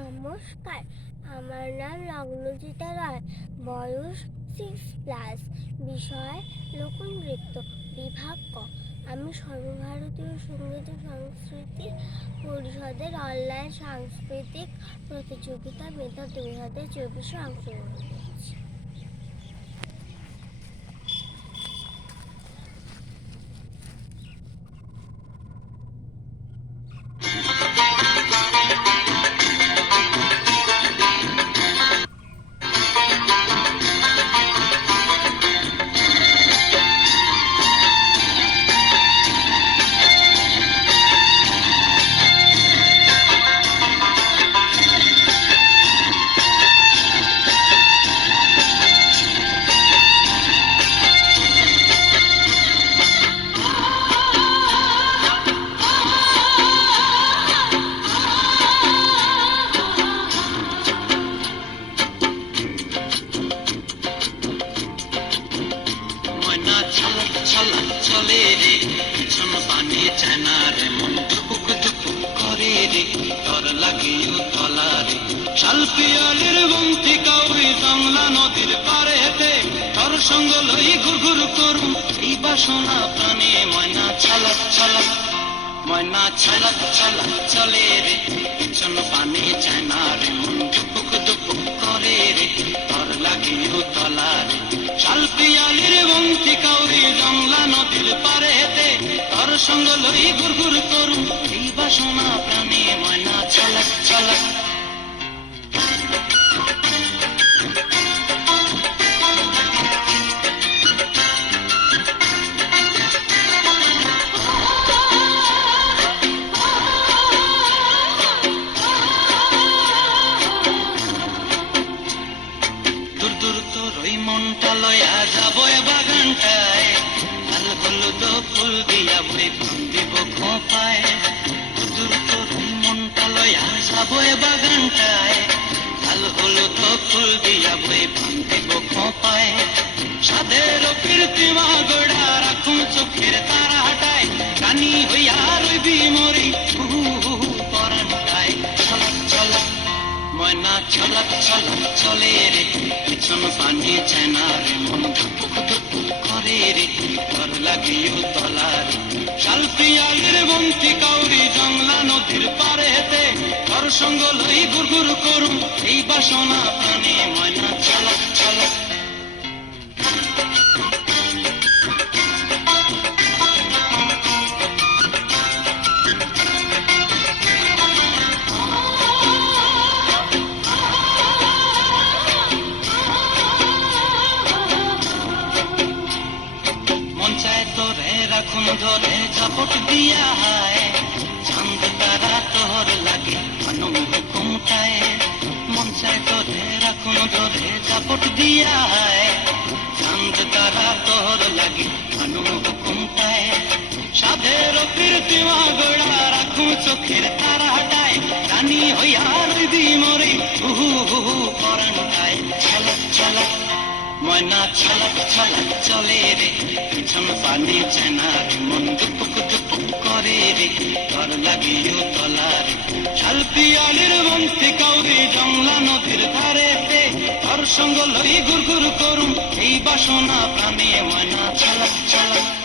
নমস্কার, আমার নাম লগ্নজিতা রায়। বয়স 6+। বিষয় লোকনৃত্য, বিভাগ ক। আমি সর্বভারতীয় সঙ্গীত ও সংস্কৃতি পরিষদের অনলাইন সাংস্কৃতিক প্রতিযোগিতা মেধা 2024 অংশগ্রহণ করছি। চলে রে পিছন পানি চায়না রে মন ধুপুক ধুপুক করে রে তর লাগিও তলা রে শালপিয়ালির বন্তি কাউরি জংলা নদীর পারে হেতে তর সঙ্গ লই ঘুর ঘুর করুম এই বাসনা প্রাণে ময়না ছালাক ছালাক ময়না ছালাক ছালাক চলে রে পিছন পানি চায়না রে মন ধুপুক ধুপুক করে রে তর লাগিও তলা রে শালপিয়ালির বন্তি কাউরি জংলা নদীর পারে হেতে তর সঙ্গ লই ঘুর ঘুর করুম এই বাসনা প্রাণে ময়না ছালাক ছালাক দূর দূর তোর ওই মনটা লয়া যাবো বাগানটায় লাল হলুদ ফুল দিয়া বই দিব খোপায় দূর দূর তোর ওই মনটা লয়া যাবো বাগানটায় লাল হলুদ ফুল দিয়া বই দিব খোপায় সাদের কীর্তিমা গোড়া রাখুন চোখের তারা হাটায় কানি হইয়া রইবি মরি পরানটায় ছলাক ছলাক ময়না ছলাক ছলাক চলে রে পিছন পানি চায়না রে মন ধুপুক ধুপুক করে রে তর লাগিও তলা রে শালপিয়ালির বন্তি কাউরি জংলা নদীর পারে হেতে তর সঙ্গ লই ঘুর ঘুর করুম এই বাসনা প্রাণে ময়না ছলাক ছলাক রাখুন ধরে ঝপট দিয়া হায় চাঁদ তারা তোর লাগে মানুষ হুকুমটায় মন চায় তোরে রাখুন ধরে ঝপট দিয়া হায় চাঁদ তারা তোর লাগে মানুষ হুকুমটায় সাধের কীর্তিমা গোড়া রাখুন চোখের তারা হাটায় রানী হইয়া রইবি মরে হুহু হুহু পরানটায় ছলাক ছলাক ময়না ছলাক ছলাক চলে রে পিছন পানি চায়না রে মন দুপুক দুপুক করে রে তর লাগিও তলা রে শালপিয়ালির বন্তি কাউরি জংলা নদীর ধারেতে তর সঙ্গ লই ঘুর ঘুর করুম এই বাসনা প্রাণে ময়না ছলাক ছলাক